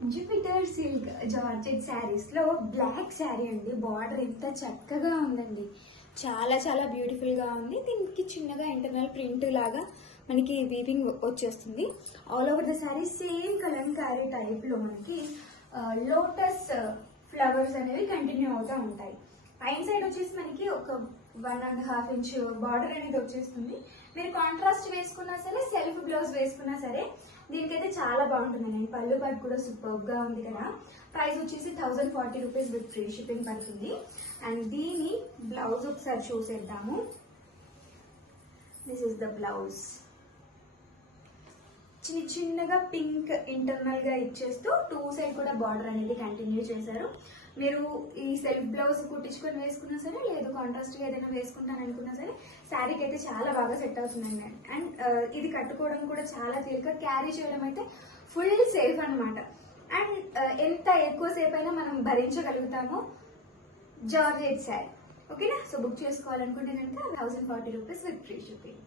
Jupiter silk georgette saris లో black sari అండి. Border ఎంత చక్కగా ఉందండి, చాలా చాలా బ్యూటిఫుల్ గా ఉంది. దీనికి చిన్నగా ఇంటర్నల్ ప్రింట్ లాగా మనకి వీవింగ్ వచ్చేస్తుంది. All over the sari same Kalamkari type లో మనకి లోటస్ ఫ్లవర్స్ అనేవి కంటిన్యూ అవుతూ ఉంటాయి. పైన సైడ్ వచ్చేసి మనకి ఒక 1.5 ఇంచ్ బార్డర్ అనేది వచ్చేస్తుంది. మీరు కాంట్రాస్ట్ వేసుకున్నా సరే, సెల్ఫ్ బ్లౌజ్ వేసుకున్నా సరే దీనికైతే చాలా బాగుంటుందండి. పళ్ళు పాటు కూడా సూపర్ గా ఉంది కదా. ప్రైస్ వచ్చేసి 1040 రూపీస్ విత్ ఫ్రీ షిప్పింగ్ పడుతుంది. అండ్ దీని బ్లౌజ్ ఒకసారి చూసేద్దాము. This is the blouse. చిన్న చిన్నగా పింక్ ఇంటర్నల్ గా ఇచ్చేస్తూ 2 సైడ్ కూడా బార్డర్ అనేది కంటిన్యూ చేశారు. మీరు ఈ సెల్ఫ్ బ్లౌజ్ కుట్టించుకొని వేసుకున్నా సరే, లేదు కాంట్రాస్ట్ గా ఏదైనా వేసుకుంటాను అనుకున్నా సరే శారీకి అయితే చాలా బాగా సెట్ అవుతుందండి. అండ్ ఇది కట్టుకోవడం కూడా చాలా తేలిక, క్యారీ చేయడం అయితే ఫుల్ సేఫ్ అనమాట. అండ్ ఎంత ఎక్కువ సేపు అయినా మనం భరించగలుగుతాము జార్జెట్ శారీ. ఓకేనా? సో బుక్ చేసుకోవాలనుకుంటే కనుక 1040 రూపీస్ విత్ ఫ్రీ షిప్పింగ్.